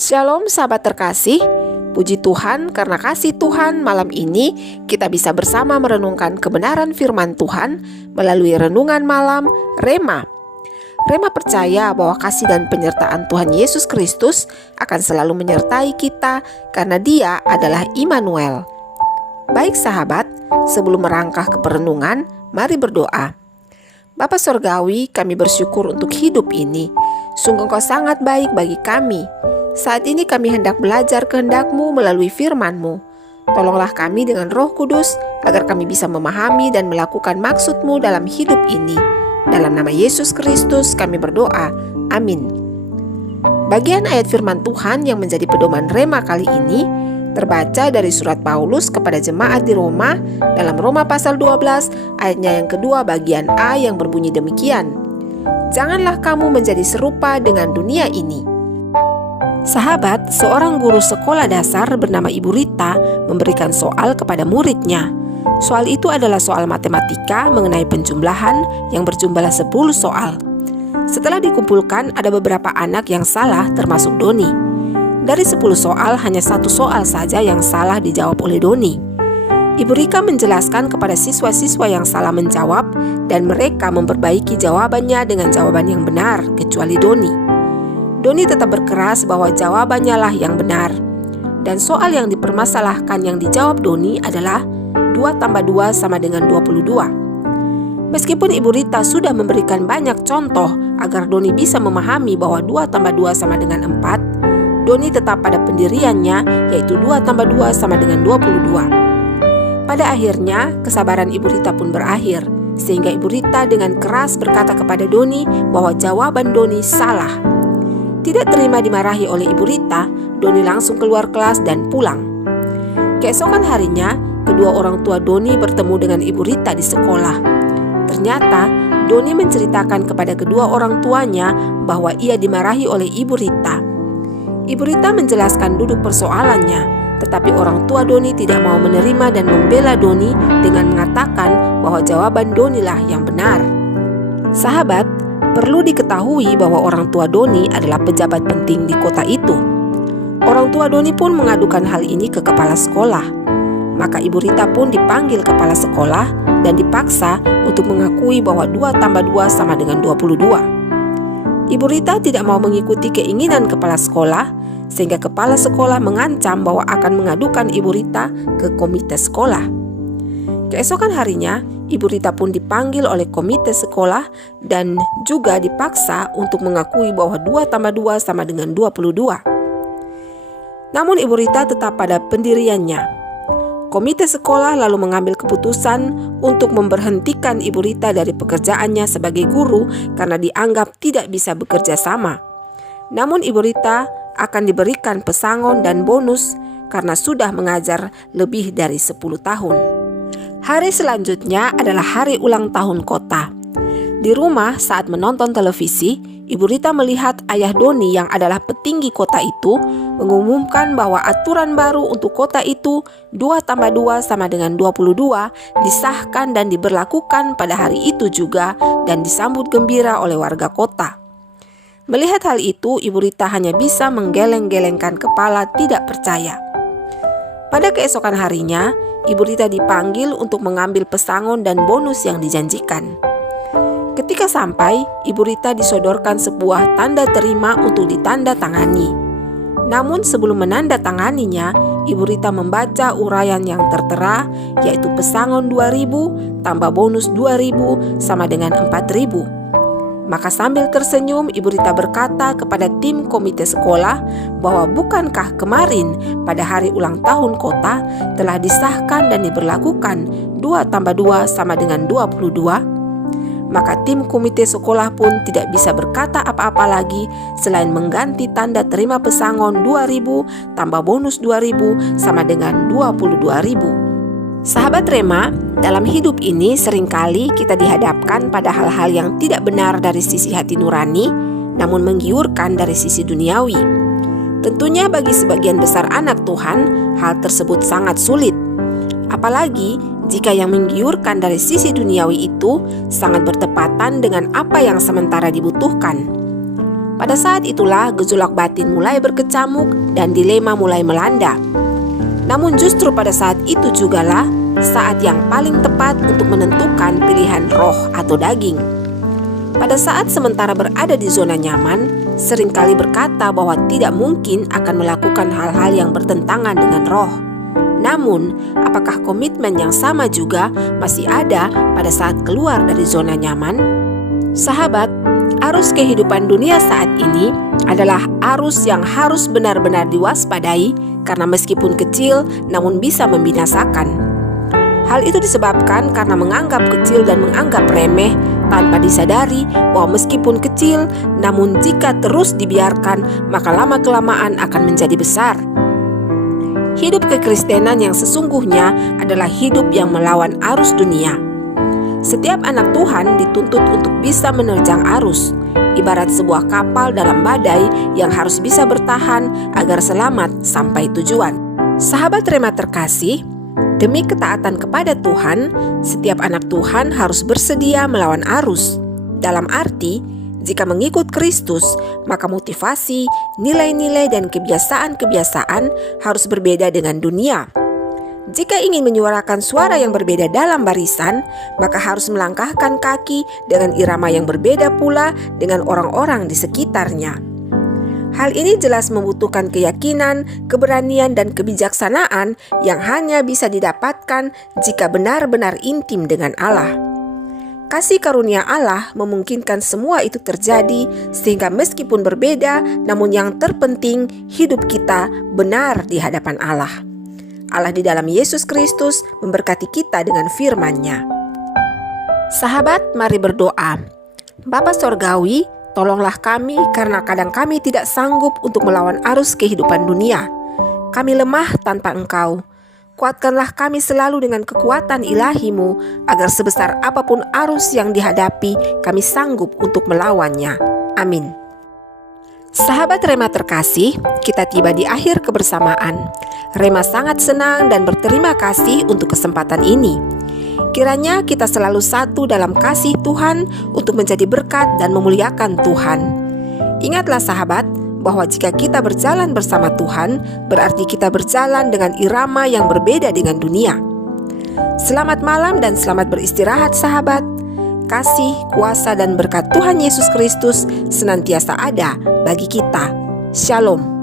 Shalom sahabat terkasih, puji Tuhan karena kasih Tuhan malam ini kita bisa bersama merenungkan kebenaran firman Tuhan melalui renungan malam Rema. Rema percaya bahwa kasih dan penyertaan Tuhan Yesus Kristus akan selalu menyertai kita karena Dia adalah Immanuel. Baik sahabat, sebelum merangkak ke perenungan, mari berdoa. Bapa Sorgawi, kami bersyukur untuk hidup ini. Sungguh Engkau sangat baik bagi kami. Saat ini kami hendak belajar kehendak-Mu melalui firman-Mu. Tolonglah kami dengan Roh Kudus agar kami bisa memahami dan melakukan maksud-Mu dalam hidup ini. Dalam nama Yesus Kristus kami berdoa. Amin. Bagian ayat firman Tuhan yang menjadi pedoman Rema kali ini terbaca dari surat Paulus kepada jemaat di Roma dalam Roma pasal 12 ayatnya yang kedua bagian A yang berbunyi demikian. Janganlah kamu menjadi serupa dengan dunia ini. Sahabat, seorang guru sekolah dasar bernama Ibu Rita memberikan soal kepada muridnya. Soal itu adalah soal matematika mengenai penjumlahan yang berjumlah 10 soal. Setelah dikumpulkan, ada beberapa anak yang salah termasuk Doni. Dari 10 soal, hanya 1 soal saja yang salah dijawab oleh Doni. Ibu Rika menjelaskan kepada siswa-siswa yang salah menjawab dan mereka memperbaiki jawabannya dengan jawaban yang benar, kecuali Doni. Doni tetap berkeras bahwa jawabannya lah yang benar. Dan soal yang dipermasalahkan yang dijawab Doni adalah 2 tambah 2 sama dengan 22. Meskipun Ibu Rita sudah memberikan banyak contoh agar Doni bisa memahami bahwa 2 tambah 2 sama dengan 4, Doni tetap pada pendiriannya, yaitu 2 tambah 2 sama dengan 22. Pada akhirnya, kesabaran Ibu Rita pun berakhir, sehingga Ibu Rita dengan keras berkata kepada Doni bahwa jawaban Doni salah. Tidak terima dimarahi oleh Ibu Rita, Doni langsung keluar kelas dan pulang. Keesokan harinya, kedua orang tua Doni bertemu dengan Ibu Rita di sekolah. Ternyata, Doni menceritakan kepada kedua orang tuanya bahwa ia dimarahi oleh Ibu Rita. Ibu Rita menjelaskan duduk persoalannya, tetapi orang tua Doni tidak mau menerima dan membela Doni dengan mengatakan bahwa jawaban Doni lah yang benar. Sahabat, perlu diketahui bahwa orang tua Doni adalah pejabat penting di kota itu. Orang tua Doni pun mengadukan hal ini ke kepala sekolah. Maka Ibu Rita pun dipanggil kepala sekolah dan dipaksa untuk mengakui bahwa 2 tambah 2 sama dengan 22. Ibu Rita tidak mau mengikuti keinginan kepala sekolah, sehingga kepala sekolah mengancam bahwa akan mengadukan Ibu Rita ke komite sekolah. Keesokan harinya, Ibu Rita pun dipanggil oleh komite sekolah dan juga dipaksa untuk mengakui bahwa 2 tambah 2 sama dengan 22. Namun Ibu Rita tetap pada pendiriannya. Komite sekolah lalu mengambil keputusan untuk memberhentikan Ibu Rita dari pekerjaannya sebagai guru karena dianggap tidak bisa bekerja sama. Namun Ibu Rita akan diberikan pesangon dan bonus karena sudah mengajar lebih dari 10 tahun. Hari selanjutnya adalah hari ulang tahun kota. Di rumah saat menonton televisi, Ibu Rita melihat ayah Doni yang adalah petinggi kota itu mengumumkan bahwa aturan baru untuk kota itu 2 tambah 2 sama dengan 22 disahkan dan diberlakukan pada hari itu juga dan disambut gembira oleh warga kota. Melihat hal itu, Ibu Rita hanya bisa menggeleng-gelengkan kepala tidak percaya. Pada keesokan harinya, Ibu Rita dipanggil untuk mengambil pesangon dan bonus yang dijanjikan. Ketika sampai, Ibu Rita disodorkan sebuah tanda terima untuk ditanda tangani. Namun sebelum menandatanganinya, Ibu Rita membaca uraian yang tertera, yaitu pesangon 2.000 tambah bonus 2.000 sama dengan 4.000. Maka sambil tersenyum, Ibu Rita berkata kepada tim komite sekolah bahwa bukankah kemarin pada hari ulang tahun kota telah disahkan dan diberlakukan 2 tambah 2 sama dengan 22? Maka tim komite sekolah pun tidak bisa berkata apa-apa lagi selain mengganti tanda terima pesangon 2.000 tambah bonus 2.000 sama dengan 22.000. Sahabat Rema, dalam hidup ini seringkali kita dihadapkan pada hal-hal yang tidak benar dari sisi hati nurani, namun menggiurkan dari sisi duniawi. Tentunya bagi sebagian besar anak Tuhan, hal tersebut sangat sulit. Apalagi jika yang menggiurkan dari sisi duniawi itu sangat bertepatan dengan apa yang sementara dibutuhkan. Pada saat itulah gejolak batin mulai berkecamuk dan dilema mulai melanda. Namun justru pada saat itu jugalah saat yang paling tepat untuk menentukan pilihan roh atau daging. Pada saat sementara berada di zona nyaman, seringkali berkata bahwa tidak mungkin akan melakukan hal-hal yang bertentangan dengan roh. Namun, apakah komitmen yang sama juga masih ada pada saat keluar dari zona nyaman? Sahabat, arus kehidupan dunia saat ini adalah arus yang harus benar-benar diwaspadai karena meskipun kecil namun bisa membinasakan. Hal itu disebabkan karena menganggap kecil dan menganggap remeh tanpa disadari bahwa meskipun kecil namun jika terus dibiarkan maka lama-kelamaan akan menjadi besar. Hidup kekristenan yang sesungguhnya adalah hidup yang melawan arus dunia. Setiap anak Tuhan dituntut untuk bisa menerjang arus, ibarat sebuah kapal dalam badai yang harus bisa bertahan agar selamat sampai tujuan. Sahabat Rema terkasih, demi ketaatan kepada Tuhan, setiap anak Tuhan harus bersedia melawan arus. Dalam arti, jika mengikut Kristus, maka motivasi, nilai-nilai, dan kebiasaan-kebiasaan harus berbeda dengan dunia. Jika ingin menyuarakan suara yang berbeda dalam barisan, maka harus melangkahkan kaki dengan irama yang berbeda pula dengan orang-orang di sekitarnya. Hal ini jelas membutuhkan keyakinan, keberanian, dan kebijaksanaan yang hanya bisa didapatkan jika benar-benar intim dengan Allah. Kasih karunia Allah memungkinkan semua itu terjadi, sehingga meskipun berbeda, namun yang terpenting hidup kita benar di hadapan Allah. Allah di dalam Yesus Kristus memberkati kita dengan firman-Nya. Sahabat, mari berdoa. Bapa Sorgawi, tolonglah kami karena kadang kami tidak sanggup untuk melawan arus kehidupan dunia. Kami lemah tanpa Engkau. Kuatkanlah kami selalu dengan kekuatan ilahi-Mu, agar sebesar apapun arus yang dihadapi, kami sanggup untuk melawannya. Amin. Sahabat Rema terkasih, kita tiba di akhir kebersamaan. Rema sangat senang dan berterima kasih untuk kesempatan ini. Kiranya kita selalu satu dalam kasih Tuhan untuk menjadi berkat dan memuliakan Tuhan. Ingatlah sahabat, bahwa jika kita berjalan bersama Tuhan, berarti kita berjalan dengan irama yang berbeda dengan dunia. Selamat malam dan selamat beristirahat sahabat. Kasih, kuasa, dan berkat Tuhan Yesus Kristus senantiasa ada bagi kita. Shalom.